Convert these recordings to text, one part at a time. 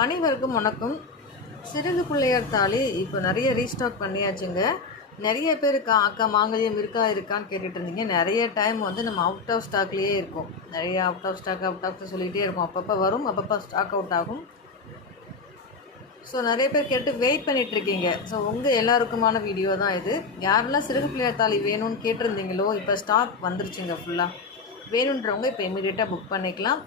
அனைவருக்கும் வணக்கம். சிறகு பிள்ளையார் தாலி இப்போ நிறைய ரீஸ்டாக் பண்ணியாச்சுங்க. நிறைய பேர் கா அக்கா மாங்கல்யம் இருக்கா இருக்கான்னு கேட்டுட்டு இருந்தீங்க. நிறைய டைம் வந்து நம்ம அவுட் ஆஃப் ஸ்டாக்லேயே இருக்கும். நிறைய out of stock out of சொல்லிகிட்டே இருக்கும். அப்பப்போ வரும் அப்பப்போ ஸ்டாக் அவுட் ஆகும். ஸோ நிறைய பேர் கேட்டு வெயிட் பண்ணிட்டு இருக்கீங்க. ஸோ உங்கள் எல்லாருக்குமான வீடியோ தான் இது. யாரெல்லாம் சிறுகு பிள்ளையார் தாலி வேணும்னு கேட்டிருந்தீங்களோ இப்போ ஸ்டாக் வந்துருச்சுங்க ஃபுல்லாக வேணுன்றவங்க இப்போ இமீடியட்டாக புக் பண்ணிக்கலாம்.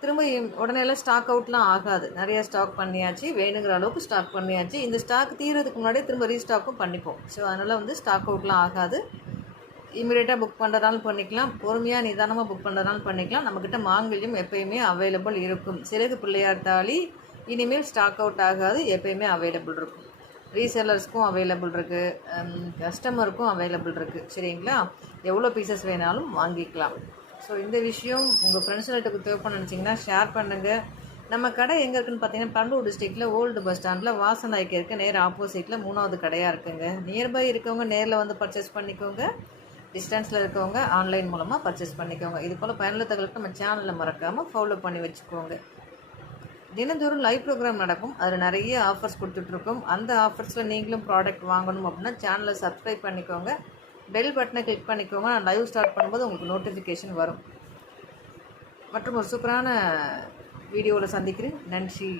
திரும்ப இம்- ஸ்டாக் அவுட்லாம் ஆகாது. நிறைய ஸ்டாக் பண்ணியாச்சு வேணுங்கிற அளவுக்கு ஸ்டாக் பண்ணியாச்சு. இந்த ஸ்டாக் தீரதுக்கு முன்னாடியே திரும்ப ரீஸ்டாக்கும் பண்ணிப்போம். ஸோ அதனால் வந்து ஸ்டாக் அவுட்லாம் ஆகாது. இமீடியட்டாக புக் பண்ணுறதாலும் பண்ணிக்கலாம். பொறுமையாக நிதானமாக புக் பண்ணுறதாலும் பண்ணிக்கலாம். நம்மக்கிட்ட மாங்கல்யம் எப்பயுமே அவைலபிள் இருக்கும். சிறகு பிள்ளையார் தாலி இனிமேல் ஸ்டாக் அவுட் ஆகாது. எப்பயுமே அவைலபிள் இருக்கும். ரீசெல்லர்ஸ்க்கும் அவைலபிள் இருக்குது கஸ்டமருக்கும் அவைலபிள் இருக்குது சரிங்களா? எவ்வளோ பீசஸ் வேணாலும் வாங்கிக்கலாம். ஸோ இந்த விஷயம் உங்கள் ஃப்ரெண்ட்ஸ்கிட்ட தேவைப்பட நினச்சிங்கன்னா ஷேர் பண்ணுங்கள் நம்ம கடை எங்கே இருக்குன்னு பார்த்தீங்கன்னா பண்டூர் டிஸ்ட்ரிக்டில் ஓல்டு பஸ் ஸ்டாண்டில் வாசநாய்க்கு இருக்குது நேர் ஆப்போசிட்டில் மூணாவது கடையாக இருக்குங்க. நியர்பை இருக்கவங்க நேரில் வந்து பர்ச்சேஸ் பண்ணிக்கோங்க. டிஸ்டன்ஸில் இருக்கவங்க ஆன்லைன் மூலமாக பர்ச்சேஸ் பண்ணிக்கோங்க. இது போல் பயனுள்ள தகவலுக்கு நம்ம சேனலில் மறக்காமல் ஃபாலோ பண்ணி வச்சுக்கோங்க. தினந்தோறும் லைவ் ப்ரோக்ராம் நடக்கும். அதில் நிறைய ஆஃபர்ஸ் கொடுத்துட்ருக்கோம் அந்த ஆஃபர்ஸில் நீங்களும் ப்ராடக்ட் வாங்கணும் அப்படின்னா சேனலை சப்ஸ்கிரைப் பண்ணிக்கோங்க. பெல் பட்டனை கிளிக் பண்ணிக்கோங்க. நான் லைவ் ஸ்டார்ட் பண்ணும்போது உங்களுக்கு நோட்டிஃபிகேஷன் வரும். மற்றும் ஒரு சூப்பரான வீடியோவில் சந்திக்கிறேன். நன்றி.